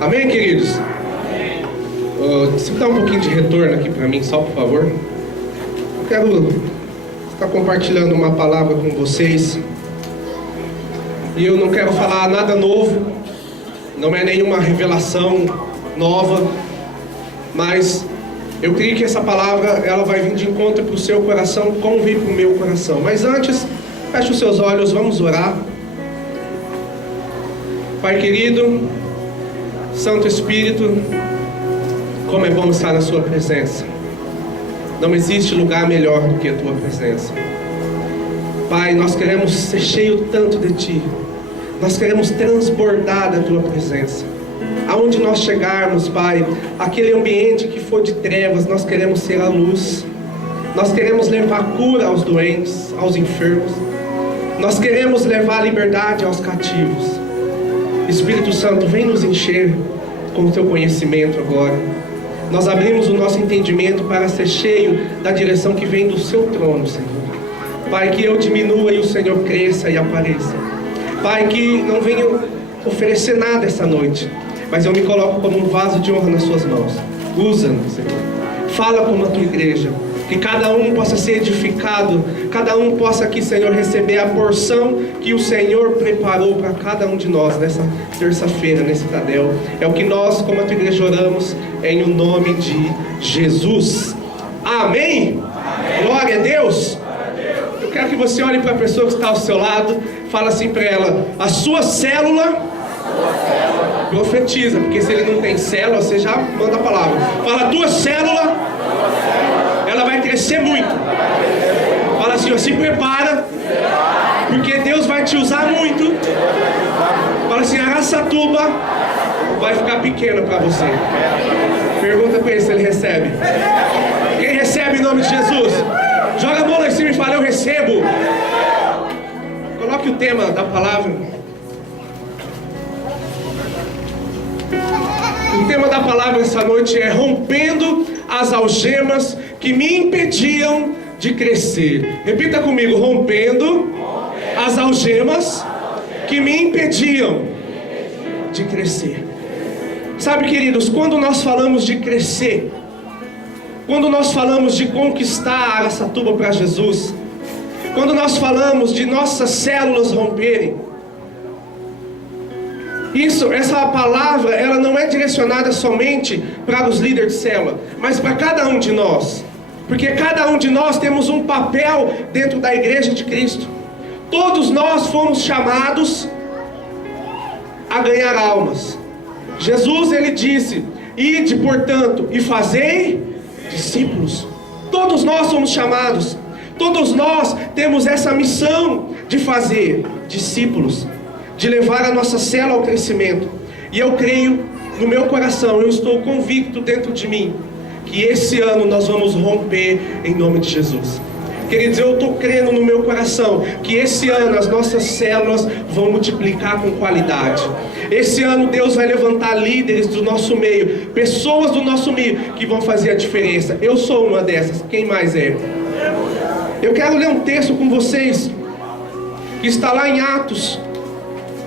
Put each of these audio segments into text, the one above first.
Amém, queridos? Se dá um pouquinho de retorno aqui para mim, só por favor. Eu quero estar compartilhando uma palavra com vocês. E eu não quero falar nada novo, não é nenhuma revelação nova, mas eu creio que essa palavra ela vai vir de encontro para o seu coração, como veio para o meu coração. Mas antes, feche os seus olhos, vamos orar. Pai querido, Santo Espírito, como é bom estar na sua presença. Não existe lugar melhor do que a tua presença. Pai, nós queremos ser cheio tanto de ti. Nós queremos transbordar da tua presença. Aonde nós chegarmos, Pai, aquele ambiente que for de trevas, nós queremos ser a luz. Nós queremos levar cura aos doentes, aos enfermos. Nós queremos levar liberdade aos cativos. Espírito Santo, vem nos encher com o teu conhecimento agora. Nós abrimos o nosso entendimento para ser cheio da direção que vem do seu trono, Senhor. Pai, que eu diminua e o Senhor cresça e apareça. Pai, que não venha oferecer nada essa noite, mas eu me coloco como um vaso de honra nas suas mãos. Usa-nos, Senhor. Fala como a tua igreja. Que cada um possa ser edificado, cada um possa aqui, Senhor, receber a porção que o Senhor preparou para cada um de nós nessa terça-feira, nesse Tadel. É o que nós, como a tua igreja, oramos em o nome de Jesus. Amém? Amém. Glória a Deus. Eu quero que você olhe para a pessoa que está ao seu lado, fala assim para ela: a sua célula profetiza, porque se ele não tem célula, você já manda a palavra. Fala: a tua célula ela vai crescer muito. Fala assim, ó, se prepara, porque Deus vai te usar muito. Fala assim, Araçatuba vai ficar pequena para você. Pergunta para ele se ele recebe. Quem recebe em nome de Jesus? Joga a mão lá em cima e fala: eu recebo. Coloque o tema da palavra. O tema da palavra essa noite é rompendo as algemas que me impediam de crescer. Repita comigo: rompendo as algemas que me impediam de crescer. Sabe, queridos, quando nós falamos de crescer, quando nós falamos de conquistar Araçatuba para Jesus, quando nós falamos de nossas células romperem, essa palavra, ela não é direcionada somente para os líderes de célula, mas para cada um de nós. Porque cada um de nós temos um papel dentro da igreja de Cristo. Todos nós fomos chamados a ganhar almas. Jesus, ele disse: ide, portanto, e fazei discípulos. Todos nós somos chamados. Todos nós temos essa missão de fazer discípulos, de levar a nossa célula ao crescimento. E eu creio no meu coração, eu estou convicto dentro de mim, que esse ano nós vamos romper em nome de Jesus. Queridos, eu estou crendo no meu coração que esse ano as nossas células vão multiplicar com qualidade. Esse ano Deus vai levantar líderes do nosso meio, pessoas do nosso meio que vão fazer a diferença. Eu sou uma dessas. Quem mais é? Eu quero ler um texto com vocês que está lá em Atos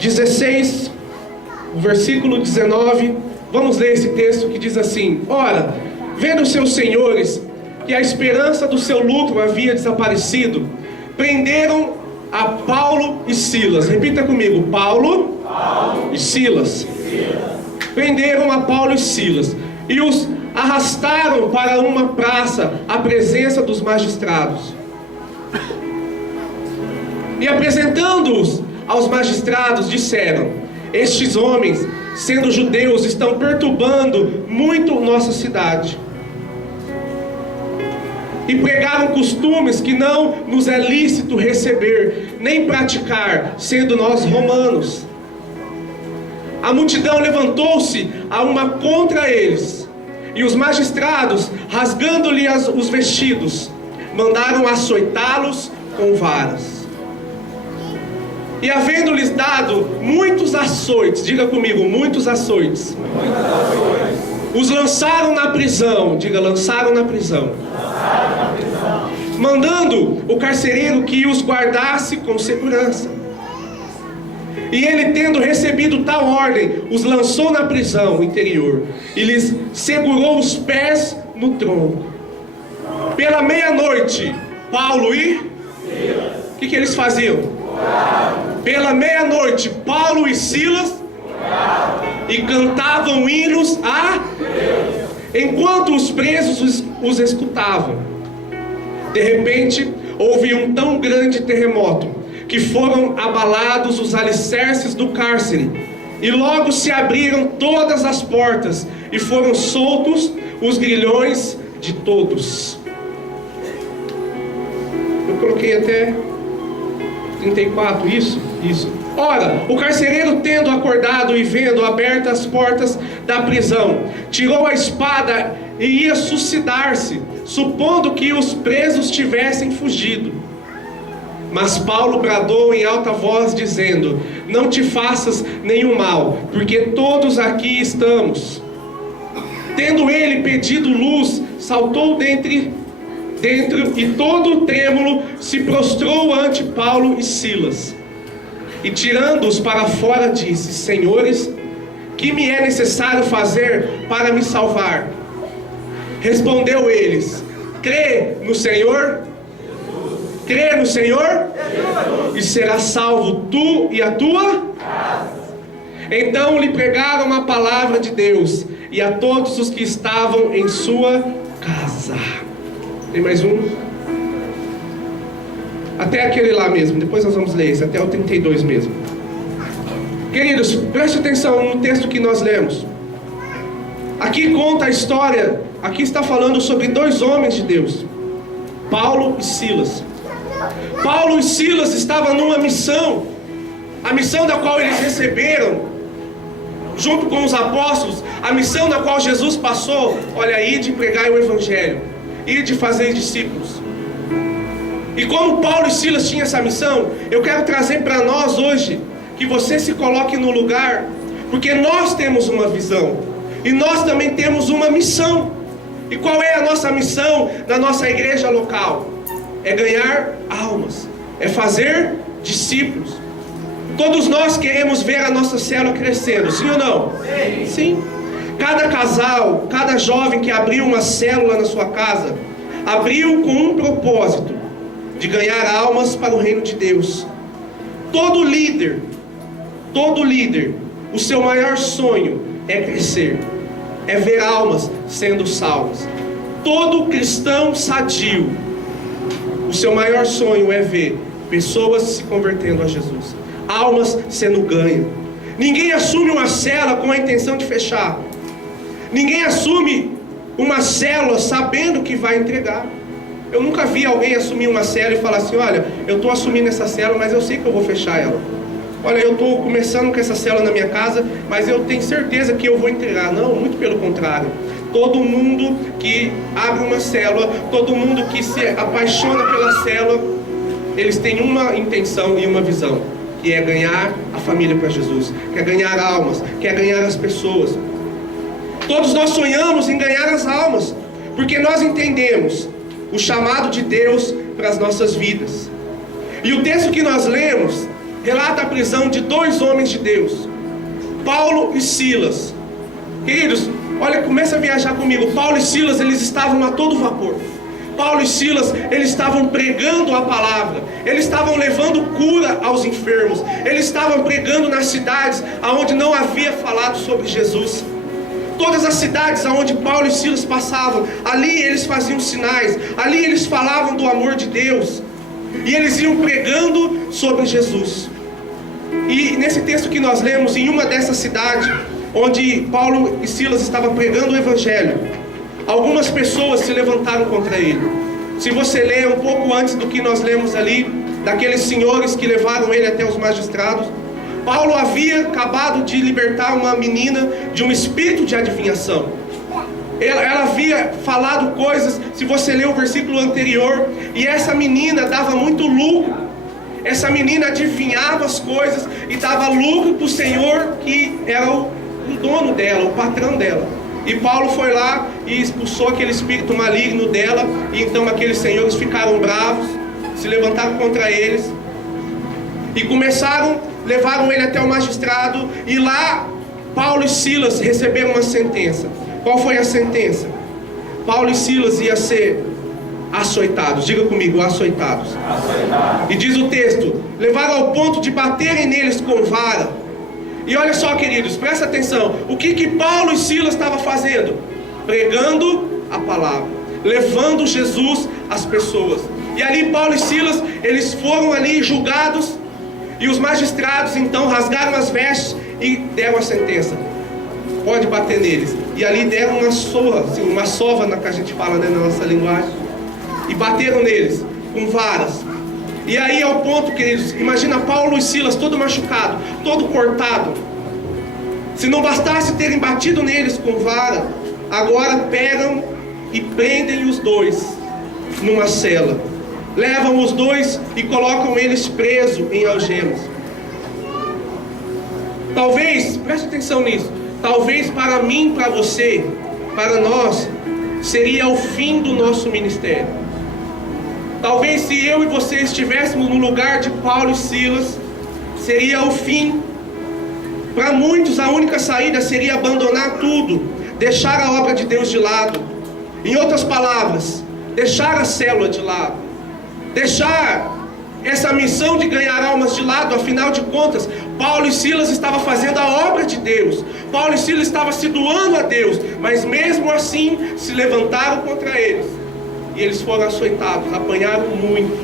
16, o versículo 19. Vamos ler esse texto que diz assim: ora, vendo seus senhores que a esperança do seu lucro havia desaparecido, prenderam a Paulo e Silas. Repita comigo: Paulo e Silas. Prenderam a Paulo e Silas e os arrastaram para uma praça à presença dos magistrados. E apresentando-os aos magistrados, disseram: estes homens, sendo judeus, estão perturbando muito nossa cidade e pregaram costumes que não nos é lícito receber, nem praticar, sendo nós romanos. A multidão levantou-se a uma contra eles, e os magistrados, rasgando-lhe os vestidos, mandaram açoitá-los com varas. E havendo-lhes dado muitos açoites, diga comigo, muitos açoites, os lançaram na prisão. Diga, lançaram na prisão. Mandando o carcereiro que os guardasse com segurança. E ele, tendo recebido tal ordem, os lançou na prisão interior e lhes segurou os pés no tronco. Pela meia-noite, Paulo e... O que eles faziam? Pela meia-noite, Paulo e Silas e cantavam hinos a Deus, enquanto os presos os escutavam. De repente, houve um tão grande terremoto que foram abalados os alicerces do cárcere, e logo se abriram todas as portas e foram soltos os grilhões de todos. Eu coloquei até 34, isso. Ora, o carcereiro, tendo acordado e vendo abertas as portas da prisão, tirou a espada e ia suicidar-se, supondo que os presos tivessem fugido. Mas Paulo bradou em alta voz, dizendo: não te faças nenhum mal, porque todos aqui estamos. Tendo ele pedido luz, saltou dentro e todo trêmulo se prostrou ante Paulo e Silas. E tirando-os para fora, disse: senhores, que me é necessário fazer para me salvar? Respondeu eles: crê no Senhor, e serás salvo tu e a tua casa. Então lhe pregaram a palavra de Deus e a todos os que estavam em sua casa. Tem mais um? Até aquele lá mesmo, depois nós vamos ler esse, até o 32 mesmo. Queridos, preste atenção no texto que nós lemos. Aqui conta a história, aqui está falando sobre dois homens de Deus, Paulo e Silas. Paulo e Silas estavam numa missão, a missão da qual eles receberam, junto com os apóstolos, a missão da qual Jesus passou: olha, ide pregar o evangelho, ide fazer discípulos. E como Paulo e Silas tinham essa missão, eu quero trazer para nós hoje, que você se coloque no lugar, porque nós temos uma visão, e nós também temos uma missão. E qual é a nossa missão da nossa igreja local? É ganhar almas, é fazer discípulos. Todos nós queremos ver a nossa célula crescendo, sim ou não? Sim. Cada casal, cada jovem que abriu uma célula na sua casa, abriu com um propósito: de ganhar almas para o reino de Deus. Todo líder, o seu maior sonho é crescer, é ver almas sendo salvas. Todo cristão sadio, o seu maior sonho é ver pessoas se convertendo a Jesus, almas sendo ganhas. Ninguém assume uma célula com a intenção de fechar. Ninguém assume uma célula sabendo que vai entregar. Eu nunca vi alguém assumir uma célula e falar assim: olha, eu estou assumindo essa célula, mas eu sei que eu vou fechar ela. Olha, eu estou começando com essa célula na minha casa, mas eu tenho certeza que eu vou entregar. Não, muito pelo contrário. Todo mundo que abre uma célula, todo mundo que se apaixona pela célula, eles têm uma intenção e uma visão, que é ganhar a família para Jesus, quer ganhar almas, quer ganhar as pessoas. Todos nós sonhamos em ganhar as almas, porque nós entendemos o chamado de Deus para as nossas vidas. E o texto que nós lemos relata a prisão de dois homens de Deus, Paulo e Silas. Queridos, olha, começa a viajar comigo. Paulo e Silas, eles estavam a todo vapor. Paulo e Silas, eles estavam pregando a palavra, eles estavam levando cura aos enfermos, eles estavam pregando nas cidades onde não havia falado sobre Jesus. Todas as cidades onde Paulo e Silas passavam, ali eles faziam sinais, ali eles falavam do amor de Deus, e eles iam pregando sobre Jesus. E nesse texto que nós lemos, em uma dessas cidades onde Paulo e Silas estavam pregando o evangelho, algumas pessoas se levantaram contra ele. Se você ler um pouco antes do que nós lemos ali, daqueles senhores que levaram ele até os magistrados, Paulo havia acabado de libertar uma menina de um espírito de adivinhação. Ela havia falado coisas, se você ler o versículo anterior, e essa menina dava muito lucro. Essa menina adivinhava as coisas e dava lucro para o Senhor, que era o dono dela, o patrão dela. E Paulo foi lá e expulsou aquele espírito maligno dela, e então aqueles senhores ficaram bravos, se levantaram contra eles. E levaram ele até o magistrado, e lá Paulo e Silas receberam uma sentença. Qual foi a sentença? Paulo e Silas iam ser açoitados. Diga comigo, açoitados. E diz o texto: levaram ao ponto de baterem neles com vara. E olha só, queridos, presta atenção. O que Paulo e Silas estavam fazendo? Pregando a palavra, levando Jesus às pessoas. E ali Paulo e Silas, eles foram ali julgados. E os magistrados então rasgaram as vestes e deram a sentença: pode bater neles. E ali deram uma surra, assim, uma sova, que a gente fala, né, na nossa linguagem. E bateram neles com varas. E aí é o ponto, queridos, imagina Paulo e Silas todo machucado, todo cortado. Se não bastasse terem batido neles com vara, agora pegam e prendem os dois numa cela. Levam os dois e colocam eles presos em algemas. Talvez, preste atenção nisso, talvez para mim, para você, para nós, seria o fim do nosso ministério. Talvez se eu e você estivéssemos no lugar de Paulo e Silas, seria o fim. Para muitos a única saída seria abandonar tudo, deixar a obra de Deus de lado. Em outras palavras, deixar a célula de lado, deixar essa missão de ganhar almas de lado. Afinal de contas, Paulo e Silas estavam fazendo a obra de Deus, Paulo e Silas estavam se doando a Deus, mas mesmo assim se levantaram contra eles, e eles foram açoitados, apanharam muito.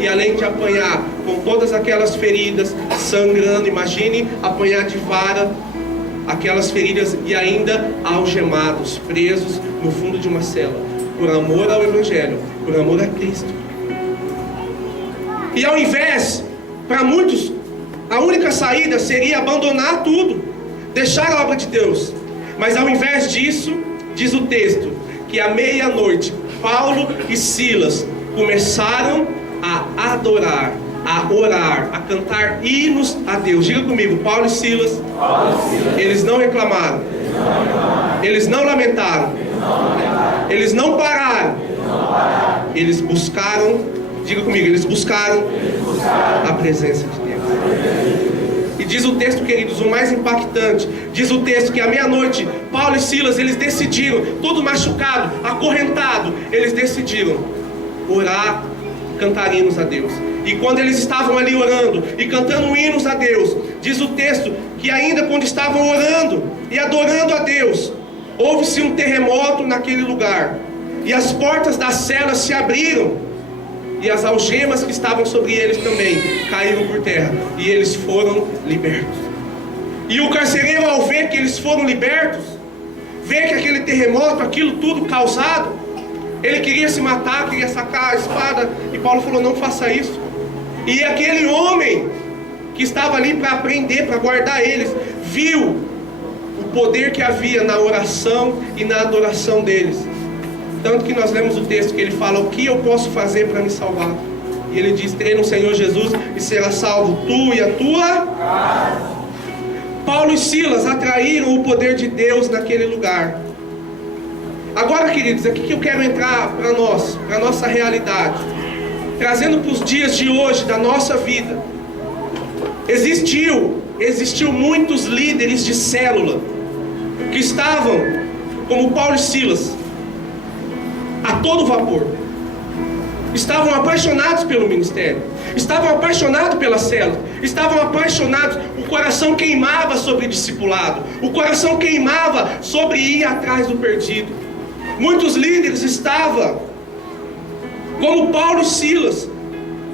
E além de apanhar com todas aquelas feridas, sangrando, imagine apanhar de vara, aquelas feridas, e ainda algemados, presos no fundo de uma cela, por amor ao Evangelho, por amor a Cristo. E ao invés, para muitos, a única saída seria abandonar tudo, deixar a obra de Deus. Mas ao invés disso, diz o texto, que à meia-noite, Paulo e Silas começaram a adorar, a orar, a cantar hinos a Deus. Diga comigo, Paulo e Silas, eles não reclamaram, eles não lamentaram, eles não pararam, eles buscaram, diga comigo, eles buscaram a presença de Deus. E diz o texto, queridos, o mais impactante, diz o texto que à meia-noite, Paulo e Silas, eles decidiram, todo machucado, acorrentado, eles decidiram orar, cantar hinos a Deus. E quando eles estavam ali orando e cantando hinos a Deus, diz o texto que ainda quando estavam orando e adorando a Deus, houve-se um terremoto naquele lugar, e as portas das celas se abriram, e as algemas que estavam sobre eles também caíram por terra, e eles foram libertos. E o carcereiro, ao ver que eles foram libertos, ver que aquele terremoto, aquilo tudo causado, ele queria se matar, queria sacar a espada, e Paulo falou: não faça isso. E aquele homem que estava ali para prender, para guardar eles, viu o poder que havia na oração e na adoração deles. Tanto que nós lemos o texto que ele fala: o que eu posso fazer para me salvar? E ele diz: crê no Senhor Jesus e será salvo tu e a tua casa. Paulo e Silas atraíram o poder de Deus naquele lugar. Agora, queridos, aqui que eu quero entrar para nós, para a nossa realidade, trazendo para os dias de hoje da nossa vida. Existiu muitos líderes de célula que estavam, como Paulo e Silas, a todo vapor. Estavam apaixonados pelo ministério, estavam apaixonados pela célula, estavam apaixonados, o coração queimava sobre discipulado, o coração queimava sobre ir atrás do perdido. Muitos líderes estavam, como Paulo e Silas,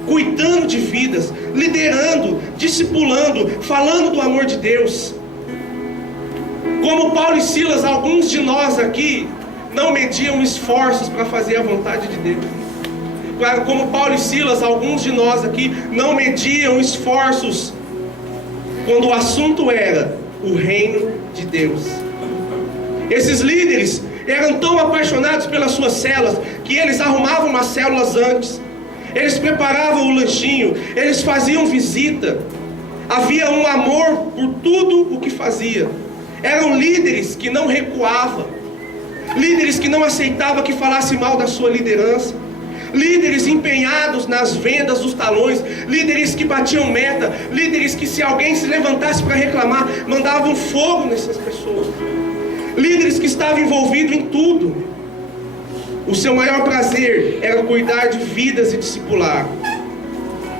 cuidando de vidas, liderando, discipulando, falando do amor de Deus. Como Paulo e Silas, alguns de nós aqui não mediam esforços para fazer a vontade de Deus. Como Paulo e Silas, alguns de nós aqui não mediam esforços quando o assunto era o reino de Deus. Esses líderes eram tão apaixonados pelas suas células que eles arrumavam as células antes, eles preparavam o lanchinho, eles faziam visita, havia um amor por tudo o que fazia. Eram líderes que não recuavam, líderes que não aceitavam que falasse mal da sua liderança, líderes empenhados nas vendas dos talões, líderes que batiam meta, líderes que, se alguém se levantasse para reclamar, mandavam fogo nessas pessoas, líderes que estavam envolvidos em tudo. O seu maior prazer era cuidar de vidas e discipular.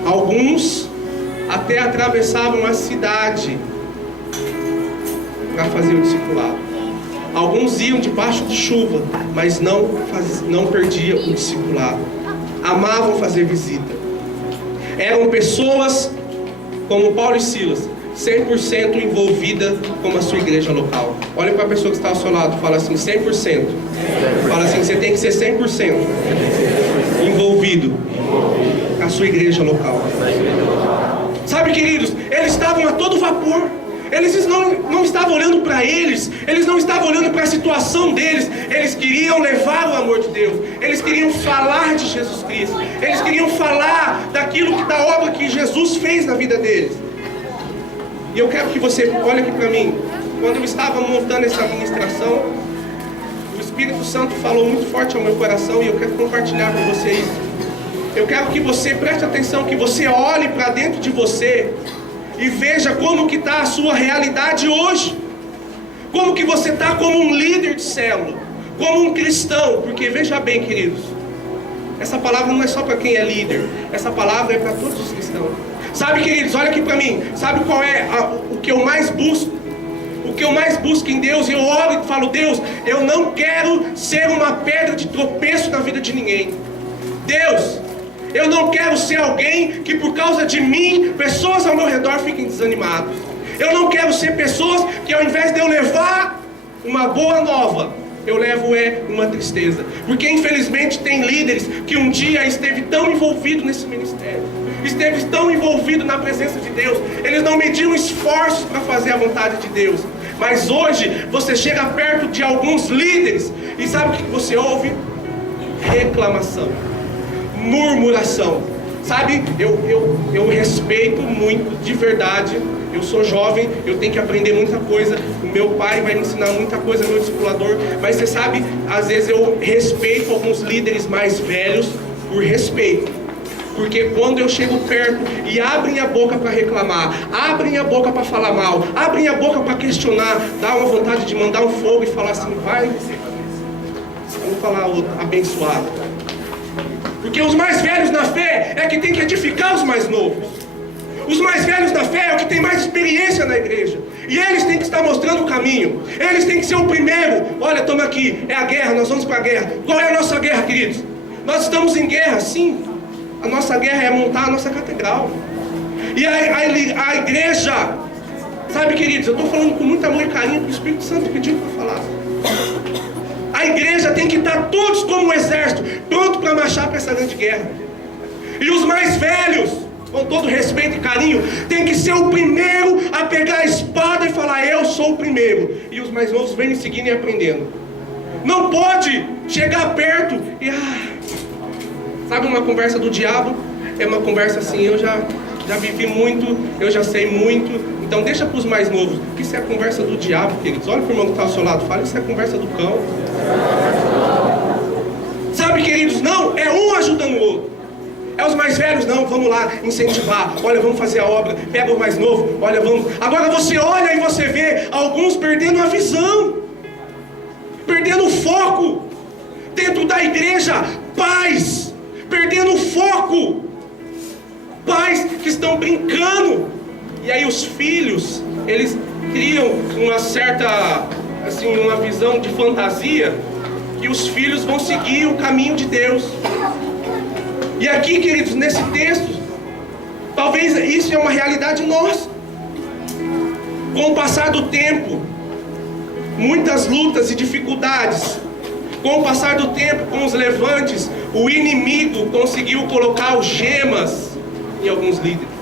Alguns até atravessavam a cidade para fazer o discipulado. Alguns iam debaixo de chuva, mas não perdiam o discipulado. Amavam fazer visita. Eram pessoas como Paulo e Silas, 100% envolvida com a sua igreja local. Olha para a pessoa que está ao seu lado, fala assim, 100%. Fala assim, você tem que ser 100% envolvido com a sua igreja local. Sabe, queridos, eles estavam a todo vapor. Eles não estavam olhando para eles não estavam olhando para a situação deles. Eles queriam levar o amor de Deus, eles queriam falar de Jesus Cristo, eles queriam falar da obra que Jesus fez na vida deles. E eu quero que você olhe aqui para mim. Quando eu estava montando essa ministração, o Espírito Santo falou muito forte ao meu coração, e eu quero compartilhar com vocês. Eu quero que você preste atenção, que você olhe para dentro de você e veja como que está a sua realidade hoje. Como que você está como um líder de célula, como um cristão. Porque veja bem, queridos, essa palavra não é só para quem é líder, essa palavra é para todos os cristãos. Sabe, queridos, olha aqui para mim. Sabe qual é o que eu mais busco? O que eu mais busco em Deus? Eu oro e falo, Deus, eu não quero ser uma pedra de tropeço na vida de ninguém. Deus, eu não quero ser alguém que por causa de mim, pessoas ao meu redor fiquem desanimadas. Eu não quero ser pessoas que, ao invés de eu levar uma boa nova, eu levo uma tristeza. Porque infelizmente tem líderes que um dia esteve tão envolvido nesse ministério, esteve tão envolvido na presença de Deus, eles não mediam esforços para fazer a vontade de Deus. Mas hoje você chega perto de alguns líderes e sabe o que você ouve? Reclamação, murmuração. Sabe, eu respeito muito, de verdade. Eu sou jovem, eu tenho que aprender muita coisa. O meu pai vai me ensinar muita coisa, meu discipulador. Mas você sabe, às vezes eu respeito alguns líderes mais velhos por respeito. Porque quando eu chego perto e abrem a boca para reclamar, abrem a boca para falar mal, abrem a boca para questionar, dá uma vontade de mandar um fogo e falar assim, vai, vamos falar abençoado. Porque os mais velhos na fé é que tem que edificar os mais novos. Os mais velhos da fé é o que tem mais experiência na igreja. E eles têm que estar mostrando o caminho. Eles têm que ser o primeiro. Olha, estamos aqui, é a guerra, nós vamos para a guerra. Qual é a nossa guerra, queridos? Nós estamos em guerra, sim. A nossa guerra é montar a nossa catedral. E a igreja, sabe, queridos, eu estou falando com muito amor e carinho, porque o Espírito Santo pediu para falar. A igreja tem que estar todos como um exército, pronto para marchar para essa grande guerra. E os mais velhos, com todo respeito e carinho, tem que ser o primeiro a pegar a espada e falar, eu sou o primeiro. E os mais novos vêm me seguindo e aprendendo. Não pode chegar perto e... sabe, uma conversa do diabo? É uma conversa assim, eu já vivi muito, eu já sei muito. Então deixa para os mais novos. Isso é a conversa do diabo, queridos. Olha para o irmão que está ao seu lado, fala, isso é a conversa do cão. Sabe, queridos, não, é um ajudando o outro. É os mais velhos, não, vamos lá, incentivar. Olha, vamos fazer a obra. Pega o mais novo, olha, vamos. Agora você olha e você vê alguns perdendo a visão, perdendo o foco. Dentro da igreja, pais perdendo o foco. Pais que estão brincando. E aí os filhos, eles criam uma certa, assim, uma visão de fantasia, que os filhos vão seguir o caminho de Deus. E aqui, queridos, nesse texto, talvez isso é uma realidade nossa. Com o passar do tempo, muitas lutas e dificuldades. Com o passar do tempo, com os levantes, o inimigo conseguiu colocar algemas em alguns líderes.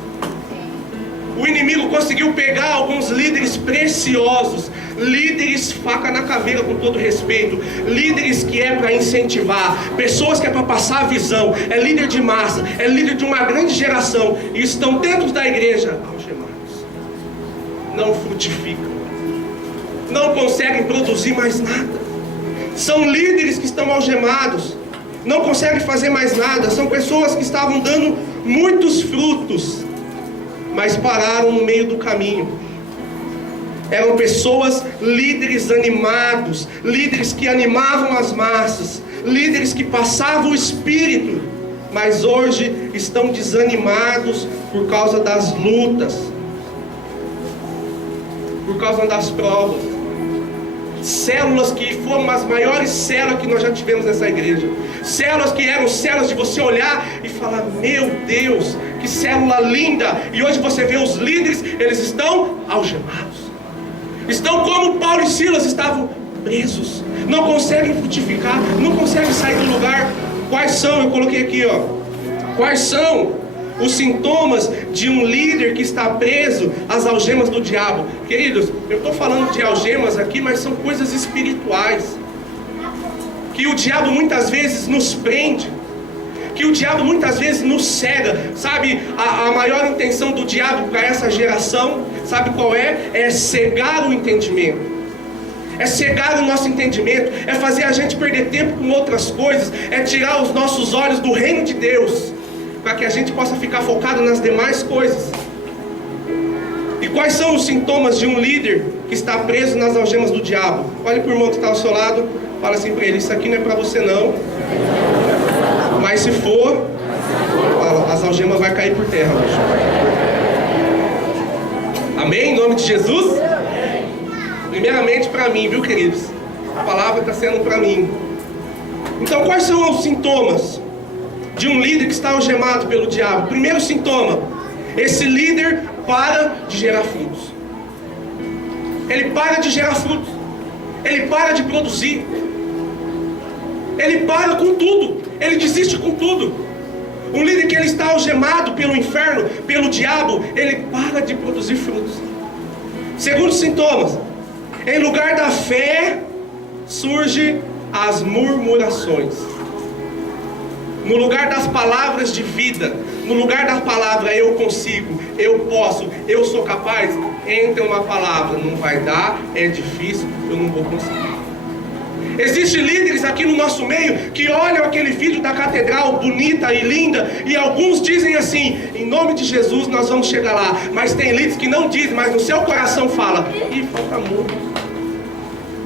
O inimigo conseguiu pegar alguns líderes preciosos, líderes faca na caveira, com todo respeito, líderes que é para incentivar, pessoas que é para passar a visão, é líder de massa, é líder de uma grande geração, e estão dentro da igreja algemados, não frutificam, não conseguem produzir mais nada. São líderes que estão algemados, não conseguem fazer mais nada. São pessoas que estavam dando muitos frutos, mas pararam no meio do caminho. Eram pessoas, líderes animados, líderes que animavam as massas, líderes que passavam o espírito, mas hoje estão desanimados por causa das lutas, por causa das provas. Células que foram as maiores células que nós já tivemos nessa igreja, células que eram células de você olhar e falar: meu Deus, que célula linda. E hoje você vê os líderes, eles estão algemados, estão como Paulo e Silas estavam presos, não conseguem frutificar, não conseguem sair do lugar. Quais são? Eu coloquei aqui, ó. Quais são os sintomas de um líder que está preso às algemas do diabo? Queridos, eu estou falando de algemas aqui, mas são coisas espirituais, que o diabo muitas vezes nos prende, que o diabo muitas vezes nos cega. Sabe, a maior intenção do diabo para essa geração, sabe qual é? É cegar o entendimento. É cegar o nosso entendimento, é fazer a gente perder tempo com outras coisas, é tirar os nossos olhos do reino de Deus, para que a gente possa ficar focado nas demais coisas. E quais são os sintomas de um líder que está preso nas algemas do diabo? Olhe para o irmão que está ao seu lado, fala assim para ele: isso aqui não é para você não, mas se for, as algemas vão cair por terra hoje. Amém? Em nome de Jesus? Primeiramente para mim, viu, queridos? A palavra está sendo para mim. Então, quais são os sintomas de um líder que está algemado pelo diabo? Primeiro sintoma: esse líder para de gerar frutos. Ele para de gerar frutos. Ele para de produzir. Ele para com tudo. Ele desiste com tudo. Um líder que ele está algemado pelo inferno, pelo diabo, ele para de produzir frutos. Segundo sintomas: em lugar da fé, surgem as murmurações. No lugar das palavras de vida, no lugar da palavra eu consigo, eu posso, eu sou capaz, entra uma palavra: não vai dar, é difícil, eu não vou conseguir. Existem líderes aqui no nosso meio que olham aquele vídeo da catedral bonita e linda, e alguns dizem assim: em nome de Jesus nós vamos chegar lá. Mas tem líderes que não dizem, mas no seu coração fala: ih, falta muito,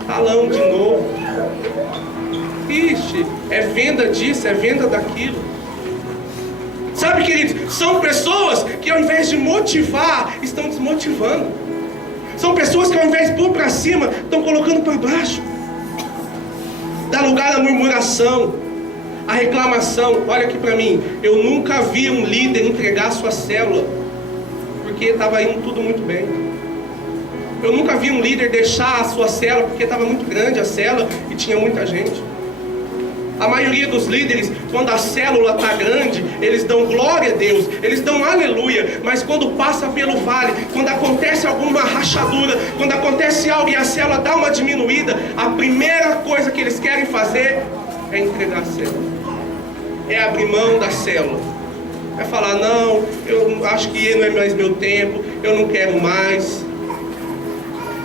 talão de novo, ixi, é venda disso, é venda daquilo. Sabe, queridos, são pessoas que ao invés de motivar, estão desmotivando. São pessoas que ao invés de pôr para cima, estão colocando para baixo. Dá lugar à murmuração, à reclamação. Olha aqui para mim, eu nunca vi um líder entregar a sua célula porque estava indo tudo muito bem. Eu nunca vi um líder deixar a sua célula porque estava muito grande a célula e tinha muita gente. A maioria dos líderes, quando a célula está grande, eles dão glória a Deus, eles dão aleluia. Mas quando passa pelo vale, quando acontece alguma rachadura, quando acontece algo e a célula dá uma diminuída, a primeira coisa que eles querem fazer é entregar a célula, é abrir mão da célula, é falar: não, eu acho que não é mais meu tempo, eu não quero mais.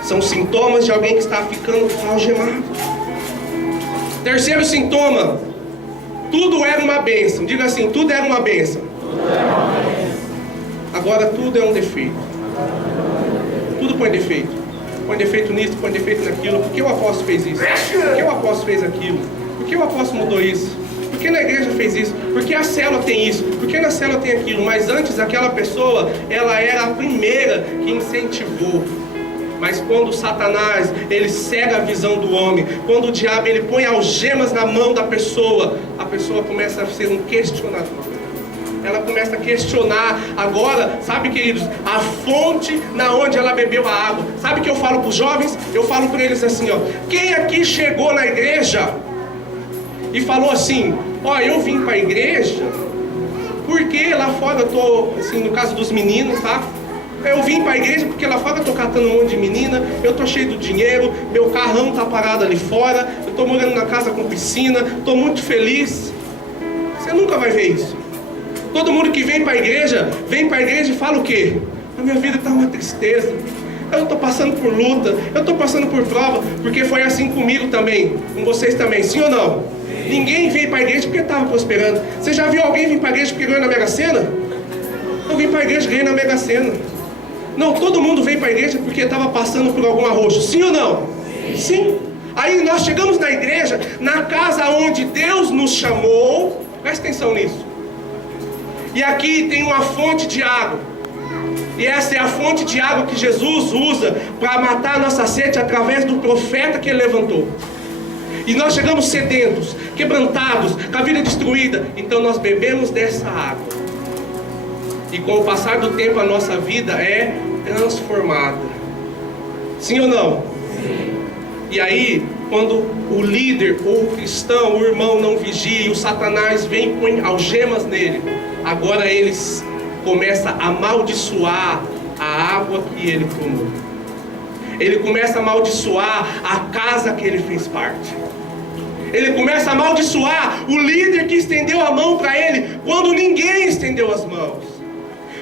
São sintomas de alguém que está ficando algemado. Terceiro sintoma: tudo era uma bênção. Diga assim: tudo era uma bênção. Agora tudo é um defeito. Tudo põe defeito. Põe defeito nisso, põe defeito naquilo. Por que o apóstolo fez isso? Por que o apóstolo fez aquilo? Por que o apóstolo mudou isso? Por que na igreja fez isso? Por que a célula tem isso? Por que na célula tem aquilo? Mas antes aquela pessoa, ela era a primeira que incentivou. Mas quando Satanás, ele cega a visão do homem, quando o diabo, ele põe algemas na mão da pessoa, a pessoa começa a ser um questionador. Ela começa a questionar. Agora, sabe, queridos, a fonte na onde ela bebeu a água. Sabe o que eu falo para os jovens? Eu falo para eles assim, ó: quem aqui chegou na igreja e falou assim: ó, eu vim para a igreja porque lá fora eu tô, assim, no caso dos meninos, tá? Eu vim para a igreja porque lá fora eu tô catando um monte de menina, eu tô cheio do dinheiro, meu carrão tá parado ali fora, eu tô morando na casa com piscina, tô muito feliz. Você nunca vai ver isso. Todo mundo que vem para a igreja e fala o quê? A minha vida tá uma tristeza, Eu estou passando por luta, eu estou passando por prova, porque foi assim comigo também, com vocês também, sim ou não? Sim. Ninguém veio para a igreja porque estava prosperando. Você já viu alguém vir para a igreja porque ganhou na Mega Sena? Eu vim para a igreja e ganhei na Mega Sena. Não, todo mundo veio para a igreja porque estava passando por algum arroxo, sim ou não? Sim. Sim. Aí nós chegamos na igreja, na casa onde Deus nos chamou, presta atenção nisso. E aqui tem uma fonte de água. E essa é a fonte de água que Jesus usa para matar a nossa sede através do profeta que ele levantou. E nós chegamos sedentos, quebrantados, com a vida destruída. Então nós bebemos dessa água. E com o passar do tempo a nossa vida é transformada. Sim ou não? Sim. E aí, quando o líder ou o cristão, o irmão não vigia e o Satanás vem e põe algemas nele, agora eles começa a amaldiçoar a água que ele tomou. Ele começa a amaldiçoar a casa que ele fez parte. Ele começa a amaldiçoar o líder que estendeu a mão para ele quando ninguém estendeu as mãos.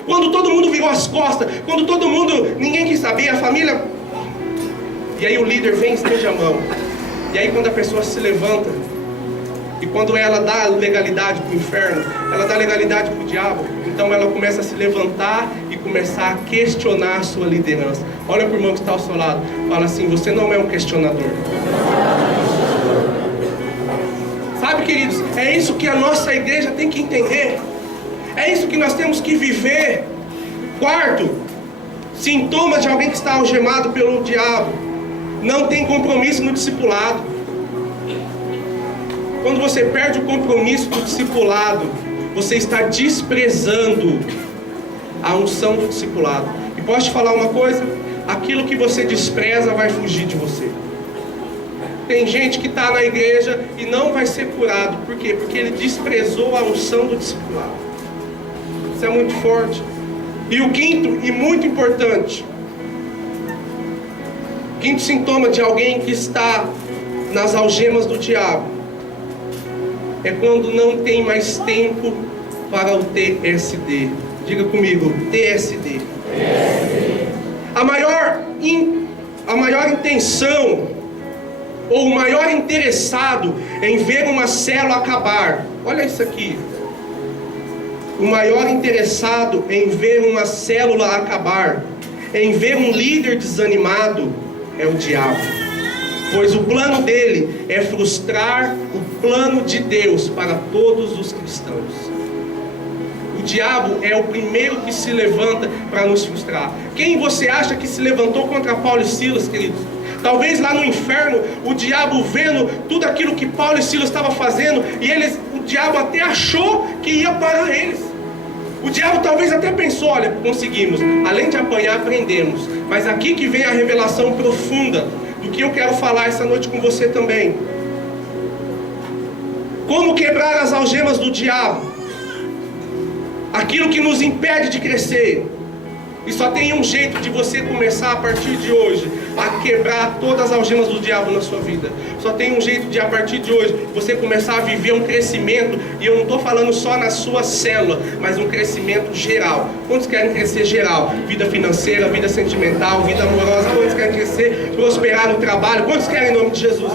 Quando todo mundo virou as costas, quando todo mundo, ninguém quis saber, a família. E aí o líder vem e estende a mão. E aí quando a pessoa se levanta, e quando ela dá legalidade para o inferno, ela dá legalidade para o diabo, então ela começa a se levantar e começar a questionar a sua liderança. Olha para o irmão que está ao seu lado, fala assim: você não é um questionador. Sabe, queridos, é isso que a nossa igreja tem que entender. É isso que nós temos que viver. Quarto, sintoma de alguém que está algemado pelo diabo: não tem compromisso no discipulado. Quando você perde o compromisso do discipulado, você está desprezando a unção do discipulado. E posso te falar uma coisa? Aquilo que você despreza vai fugir de você. Tem gente que está na igreja e não vai ser curado. Por quê? Porque ele desprezou a unção do discipulado. Isso é muito forte. E o quinto, e muito importante, quinto sintoma de alguém que está nas algemas do diabo, é quando não tem mais tempo para o TSD. Diga comigo, TSD. A maior intenção, ou o maior interessado em ver uma célula acabar. Olha isso aqui. O maior interessado em ver uma célula acabar, em ver um líder desanimado, é o diabo. Pois o plano dele é frustrar o plano de Deus para todos os cristãos. O diabo é o primeiro que se levanta para nos frustrar. Quem você acha que se levantou contra Paulo e Silas, queridos? Talvez lá no inferno, o diabo vendo tudo aquilo que Paulo e Silas estavam fazendo, e o diabo até achou que ia parar eles. O diabo talvez até pensou: olha, conseguimos, além de apanhar, aprendemos. Mas aqui que vem a revelação profunda do que eu quero falar essa noite com você também. Como quebrar as algemas do diabo? Aquilo que nos impede de crescer. E só tem um jeito de você começar a partir de hoje a quebrar todas as algemas do diabo na sua vida. Só tem um jeito de, a partir de hoje, você começar a viver um crescimento. E eu não estou falando só na sua célula, mas um crescimento geral. Quantos querem crescer geral? Vida financeira, vida sentimental, vida amorosa. Quantos querem crescer, prosperar no trabalho? Quantos querem em nome de Jesus?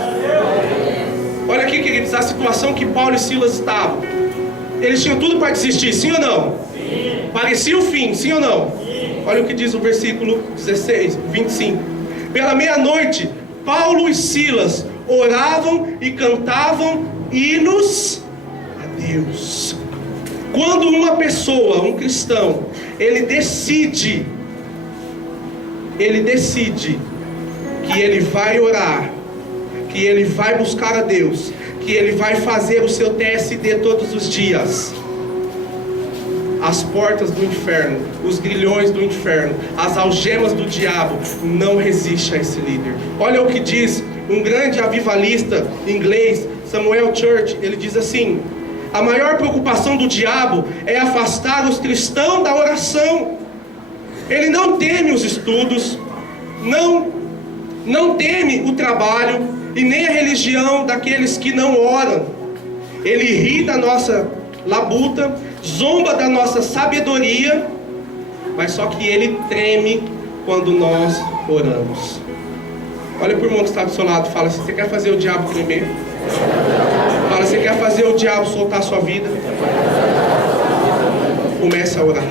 Olha aqui, queridos, a situação que Paulo e Silas estavam. Eles tinham tudo para desistir, sim ou não? Sim. Parecia o fim, sim ou não? Sim. Olha o que diz o versículo 25. Pela meia-noite, Paulo e Silas oravam e cantavam hinos a Deus. Quando uma pessoa, um cristão, ele decide que ele vai orar, que ele vai buscar a Deus, que ele vai fazer o seu TSD todos os dias, as portas do inferno, os grilhões do inferno, as algemas do diabo não resistem a esse líder. Olha o que diz um grande avivalista inglês, Samuel Church. Ele diz assim: a maior preocupação do diabo é afastar os cristãos da oração. Ele não teme os estudos, não teme o trabalho e nem a religião daqueles que não oram. Ele ri da nossa labuta, zomba da nossa sabedoria, mas só que ele treme quando nós oramos. Olha para o irmão que está do seu lado, fala assim: você quer fazer o diabo tremer? Fala, você quer fazer o diabo soltar a sua vida? Comece a orar.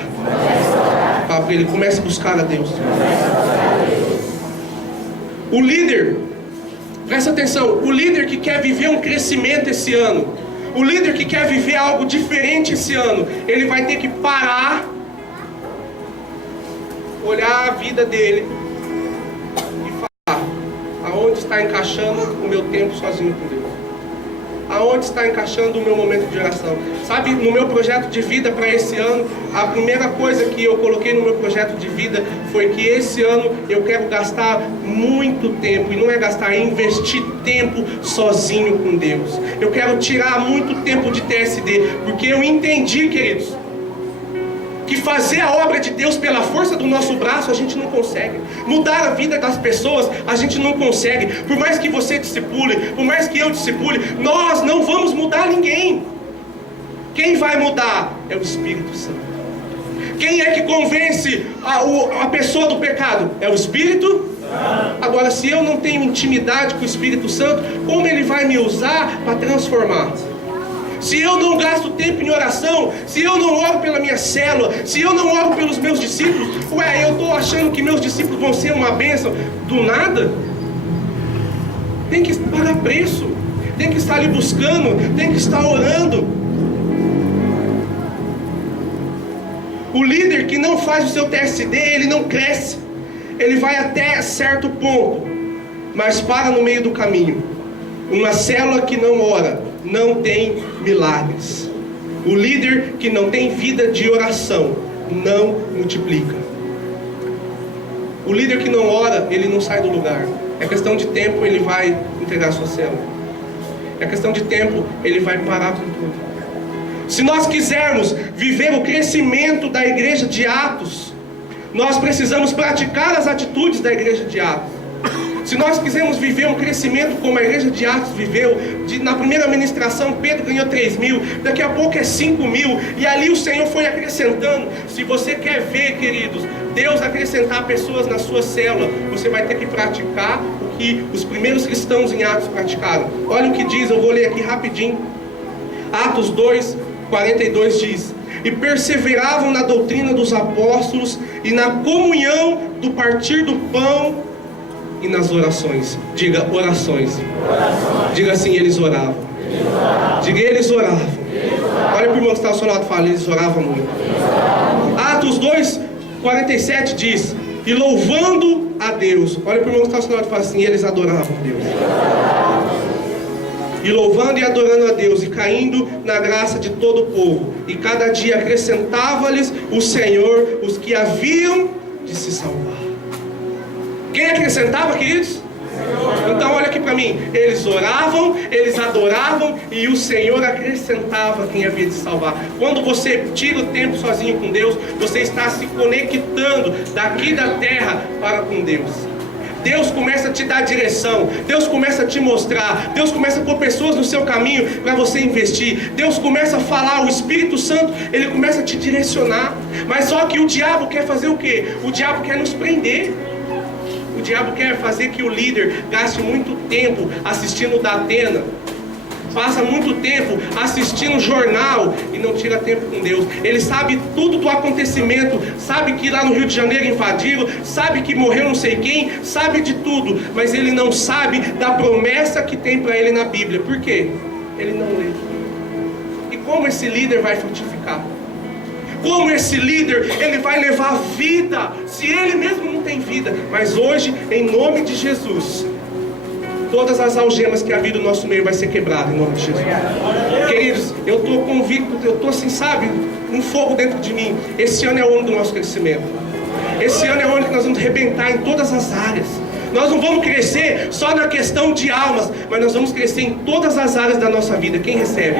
Fala para ele, comece a buscar a Deus. O líder, presta atenção, o líder que quer viver um crescimento esse ano, o líder que quer viver algo diferente esse ano, ele vai ter que parar, olhar a vida dele e falar: aonde está encaixando o meu tempo sozinho com Deus? Aonde está encaixando o meu momento de oração? Sabe, no meu projeto de vida para esse ano, a primeira coisa que eu coloquei no meu projeto de vida foi que esse ano eu quero gastar muito tempo, e não é gastar, é investir tempo sozinho com Deus. Eu quero tirar muito tempo de TSD, porque eu entendi, queridos, que fazer a obra de Deus pela força do nosso braço a gente não consegue. Mudar a vida das pessoas a gente não consegue. Por mais que você discipule, por mais que eu discipule, nós não vamos mudar ninguém. Quem vai mudar é o Espírito Santo. Quem é que convence a pessoa do pecado? É o Espírito. Agora, se eu não tenho intimidade com o Espírito Santo, como ele vai me usar para transformar? Se eu não gasto tempo em oração, se eu não oro pela minha célula, se eu não oro pelos meus discípulos, eu estou achando que meus discípulos vão ser uma bênção do nada? Tem que pagar preço, tem que estar ali buscando, tem que estar orando. O líder que não faz o seu TSD, ele não cresce, ele vai até certo ponto, mas para no meio do caminho. Uma célula que não ora não tem milagres. O líder que não tem vida de oração não multiplica. O líder que não ora, ele não sai do lugar. É questão de tempo, ele vai entregar sua célula. É questão de tempo, ele vai parar com tudo. Se nós quisermos viver o crescimento da igreja de Atos, nós precisamos praticar as atitudes da igreja de Atos. Se nós quisermos viver um crescimento como a igreja de Atos viveu, na primeira ministração Pedro ganhou 3.000, daqui a pouco é 5.000, e ali o Senhor foi acrescentando. Se você quer ver, queridos, Deus acrescentar pessoas na sua célula, você vai ter que praticar o que os primeiros cristãos em Atos praticaram. Olha o que diz, eu vou ler aqui rapidinho. Atos 2:42 diz: e perseveravam na doutrina dos apóstolos e na comunhão do partir do pão e nas orações. Diga, orações. Diga assim, eles oravam. Diga, eles oravam. Olha para o irmão que está ao seu lado e fala: eles oravam muito. Atos 2:47 diz: e louvando a Deus. Olha para o irmão que está ao seu lado e fala assim: eles adoravam a Deus. E louvando e adorando a Deus, e caindo na graça de todo o povo, e cada dia acrescentava-lhes o Senhor os que haviam de se salvar. Quem acrescentava, queridos? Então olha aqui para mim, eles oravam, eles adoravam, e o Senhor acrescentava quem havia de salvar. Quando você tira o tempo sozinho com Deus, você está se conectando daqui da terra para com Deus. Deus começa a te dar direção, Deus começa a te mostrar, Deus começa a pôr pessoas no seu caminho para você investir, Deus começa a falar, o Espírito Santo, ele começa a te direcionar. Mas só que o diabo quer fazer o quê? O diabo quer nos prender. O diabo quer fazer que o líder gaste muito tempo assistindo da Atena, passa muito tempo assistindo jornal e não tira tempo com Deus. Ele sabe tudo do acontecimento, sabe que lá no Rio de Janeiro invadiram, sabe que morreu não sei quem, sabe de tudo, mas ele não sabe da promessa que tem para ele na Bíblia. Por quê? Ele não lê. E como esse líder vai frutificar? Como esse líder, ele vai levar vida, se ele mesmo não tem vida? Mas hoje, em nome de Jesus, todas as algemas que havia no nosso meio vai ser quebrada em nome de Jesus. Queridos, eu estou convicto, eu estou assim, sabe, um fogo dentro de mim. Esse ano é o ano do nosso crescimento. Esse ano é o ano que nós vamos arrebentar em todas as áreas. Nós não vamos crescer só na questão de almas, mas nós vamos crescer em todas as áreas da nossa vida. Quem recebe?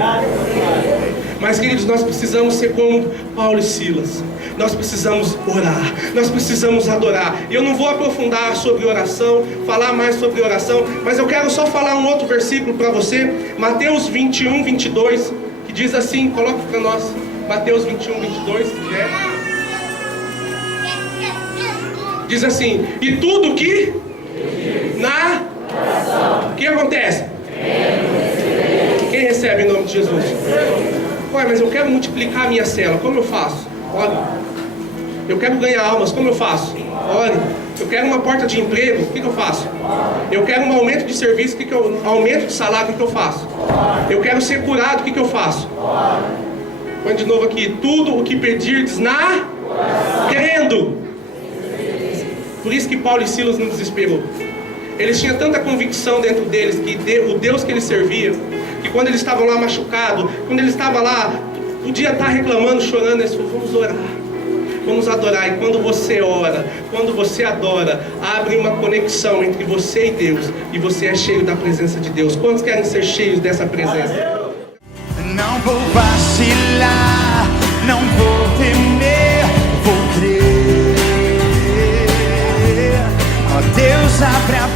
Mas, queridos, nós precisamos ser como Paulo e Silas. Nós precisamos orar, nós precisamos adorar. E eu não vou aprofundar sobre oração, falar mais sobre oração, mas eu quero só falar um outro versículo para você. Mateus 21:22, que diz assim, coloque para nós, Mateus 21:22, Diz assim: e tudo que na... O que acontece? Quem recebe em nome de Jesus? Ué, mas eu quero multiplicar a minha célula, como eu faço? Olha. Eu quero ganhar almas, como eu faço? Olha. Eu quero uma porta de emprego, o que eu faço? Eu quero um aumento de serviço, aumento de salário, o que eu faço? Eu quero ser curado, o que eu faço? Põe de novo aqui: tudo o que pedirdes na... crendo. Por isso que Paulo e Silas não desesperou. Eles tinham tanta convicção dentro deles que o Deus que eles serviam, que quando eles estavam lá machucados, quando eles estavam lá, podia estar reclamando, chorando, eles falaram: vamos orar, vamos adorar. E quando você ora, quando você adora, abre uma conexão entre você e Deus, e você é cheio da presença de Deus. Quantos querem ser cheios dessa presença? Não vou vacilar, não vou temer, vou crer. Ó Deus, abre a